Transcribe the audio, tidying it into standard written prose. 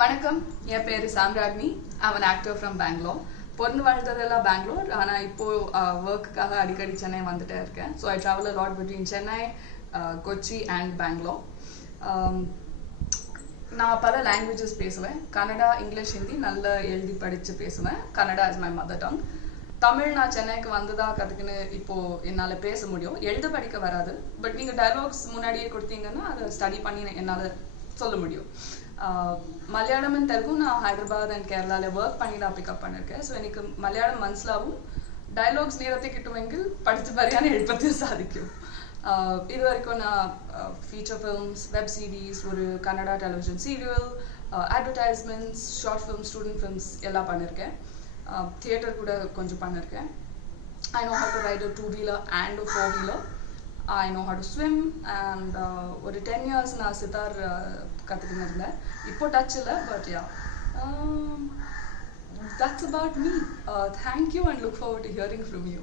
வணக்கம், என் பேரு சாம்ராக்னி. I'm an actor from Bangalore. பொறந்து வளர்ந்ததெல்லாம் பெங்களூர். ஆனால் இப்போ ஒர்க்குக்காக அடிக்கடி சென்னை வந்துட்டே இருக்கேன். So I travel a lot between Chennai, Kochi and Bangalore. நான் பல லாங்குவேஜஸ் பேசுவேன். கன்னடா, இங்கிலீஷ், ஹிந்தி நல்ல எழுதி படித்து பேசுவேன். Kannada is my mother tongue. Tamil நான் சென்னைக்கு வந்துதான் கற்றுக்குன்னு இப்போது என்னால் பேச முடியும். எழுத படிக்க வராது. பட் நீங்கள் டயலாக்ஸ் முன்னாடியே கொடுத்தீங்கன்னா அதை ஸ்டடி பண்ணி என்னால் சொல்ல முடியும். மலையாளம் அண்ட் தெலுங்கு நான் ஹைதராபாத் அண்ட் கேரளாவில் ஒர்க் பண்ணி தான் பிக்கப் பண்ணியிருக்கேன். ஸோ எனக்கு மலையாளம் மனசிலாவும் டயலாக்ஸ் நேரத்தை கிட்டுவெങ്കിൽ படித்து பரியான எழுப்பத்தையும் சாதிக்கும். இது வரைக்கும் நான் ஃபீச்சர் ஃபில்ம்ஸ், வெப் சீரிஸ், ஒரு Kannada television serial, advertisements, short film, student films எல்லாம் பண்ணியிருக்கேன். தியேட்டர் கூட கொஞ்சம் பண்ணியிருக்கேன். I know how to ride a 2-wheeler and a 4-wheeler. I know how to swim and ஒரு 10 years நான் சித்தார் கற்றுக்கிட்டு இருந்தேன். இப்போ டச் இல்லை, but yeah, that's about me. Thank you and look forward to hearing from you.